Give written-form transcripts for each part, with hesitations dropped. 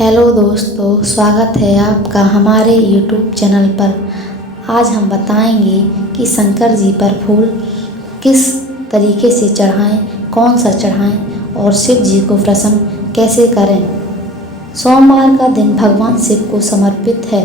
Hello दोस्तों, स्वागत है आपका हमारे YouTube चैनल पर। आज हम बताएंगे कि शंकर जी पर फूल किस तरीके से चढ़ाएं, कौन सा चढ़ाएं और शिव जी को प्रसन्न कैसे करें। सोमवार का दिन भगवान शिव को समर्पित है।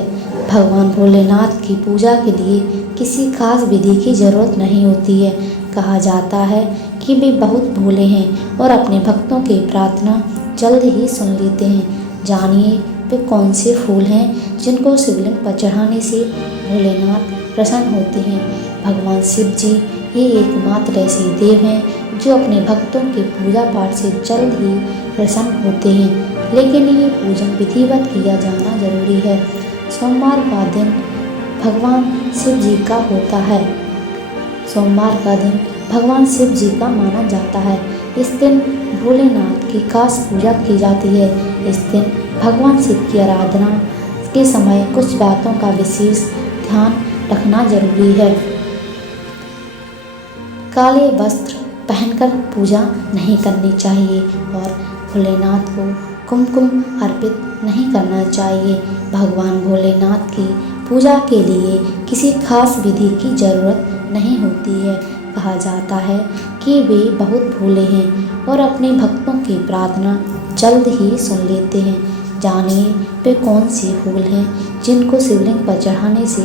भगवान भोलेनाथ की पूजा के लिए किसी खास विधि की जरूरत नहीं होती है। कहा जाता है कि वे बहुत भोले हैं और अपने भक्तों की प्रार्थना जल्द ही सुन लेते हैं। जानिए वे कौन से फूल हैं जिनको शिवलिंग पर चढ़ाने से भोलेनाथ प्रसन्न होते हैं। भगवान शिव जी ये एकमात्र ऐसे देव हैं जो अपने भक्तों के पूजा पाठ से जल्द ही प्रसन्न होते हैं, लेकिन ये पूजन विधिवत किया जाना जरूरी है। सोमवार का दिन भगवान शिव जी का होता है। सोमवार का दिन भगवान शिव जी का माना जाता है। इस दिन भोलेनाथ की खास पूजा की जाती है। इस दिन भगवान शिव की आराधना के समय कुछ बातों का विशेष ध्यान रखना जरूरी है। काले वस्त्र पहनकर पूजा नहीं करनी चाहिए और भोलेनाथ को कुमकुम अर्पित नहीं करना चाहिए। भगवान भोलेनाथ की पूजा के लिए किसी खास विधि की जरूरत नहीं होती है। कहा जाता है कि वे बहुत भोले हैं और अपने भक्तों की प्रार्थना जल्द ही सुन लेते हैं। जानिए वे कौन से फूल हैं जिनको शिवलिंग पर चढ़ाने से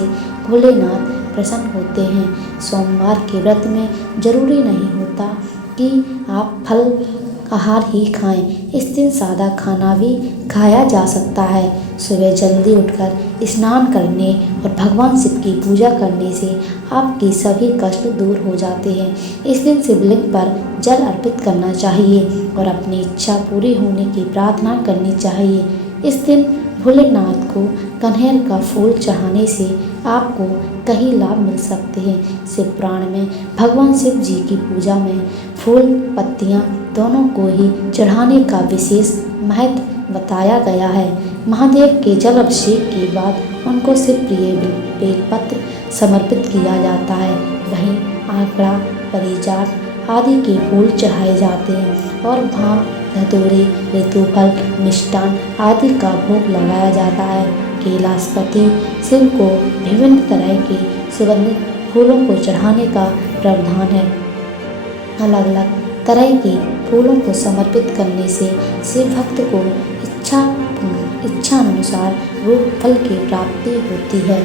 भोलेनाथ प्रसन्न होते हैं। सोमवार के व्रत में जरूरी नहीं होता कि आप फल आहार ही खाएं। इस दिन सादा खाना भी खाया जा सकता है। सुबह जल्दी उठकर स्नान करने और भगवान शिव की पूजा करने से आपके सभी कष्ट दूर हो जाते हैं। इस दिन शिवलिंग पर जल अर्पित करना चाहिए और अपनी इच्छा पूरी होने की प्रार्थना करनी चाहिए। इस दिन भोलेनाथ को कनेर का फूल चढ़ाने से आपको कई लाभ मिल सकते हैं। शिव पुराण में भगवान शिव जी की पूजा में फूल पत्तियां दोनों को ही चढ़ाने का विशेष महत्व बताया गया है। महादेव के जल अभिषेक के बाद उनको शिव प्रिय बेलपत्र समर्पित किया जाता है। वहीं आंकड़ा, परिजात आदि के फूल चढ़ाए जाते हैं और भांग, धतूरे, ऋतुफल, मिष्टान आदि का भोग लगाया जाता है। कैलाशपति शिव को विभिन्न तरह के सुगंधित फूलों को चढ़ाने का प्रावधान है। अलग अलग तरह के फूलों को समर्पित करने से शिव भक्त को इच्छा अनुसार रूप फल की प्राप्ति होती है।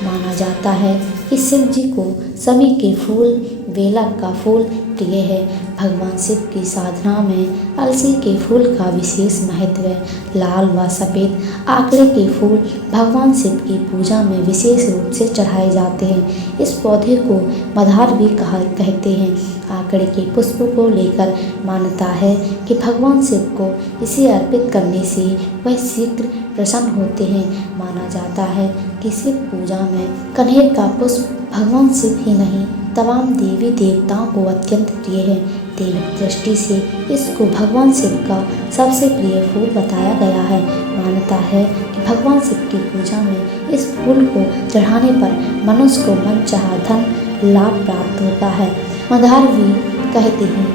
माना जाता है कि शिव जी को समी के फूल, बेला का फूल प्रिय है। भगवान शिव की साधना में अलसी के फूल का विशेष महत्व है। लाल व सफ़ेद आंकड़े के फूल भगवान शिव की पूजा में विशेष रूप से चढ़ाए जाते हैं। इस पौधे को मदार भी कहते हैं। आंकड़े के पुष्प को लेकर मान्यता है कि भगवान शिव को इसे अर्पित करने से वह शीघ्र प्रसन्न होते हैं। माना जाता है कि शिव पूजा में कनेर का पुष्प भगवान शिव ही नहीं तमाम देवी देवताओं को अत्यंत प्रिय है। दैविक दृष्टि से इसको भगवान शिव का सबसे प्रिय फूल बताया गया है। मान्यता है कि भगवान शिव की पूजा में इस फूल को चढ़ाने पर मनुष्य को मनचाहा धन लाभ प्राप्त होता है। मदार भी कहते हैं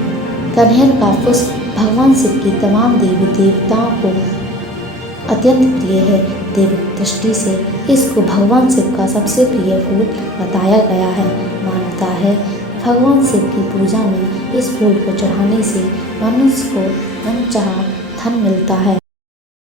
कनेर का पुष्प भगवान शिव की तमाम देवी देवताओं को अत्यंत प्रिय है। दैविक दृष्टि से इसको भगवान शिव का सबसे प्रिय फूल बताया गया है। मान्यता है भगवान शिव की पूजा में इस फूल को चढ़ाने से मनुष्य को मनचाहा धन मिलता है।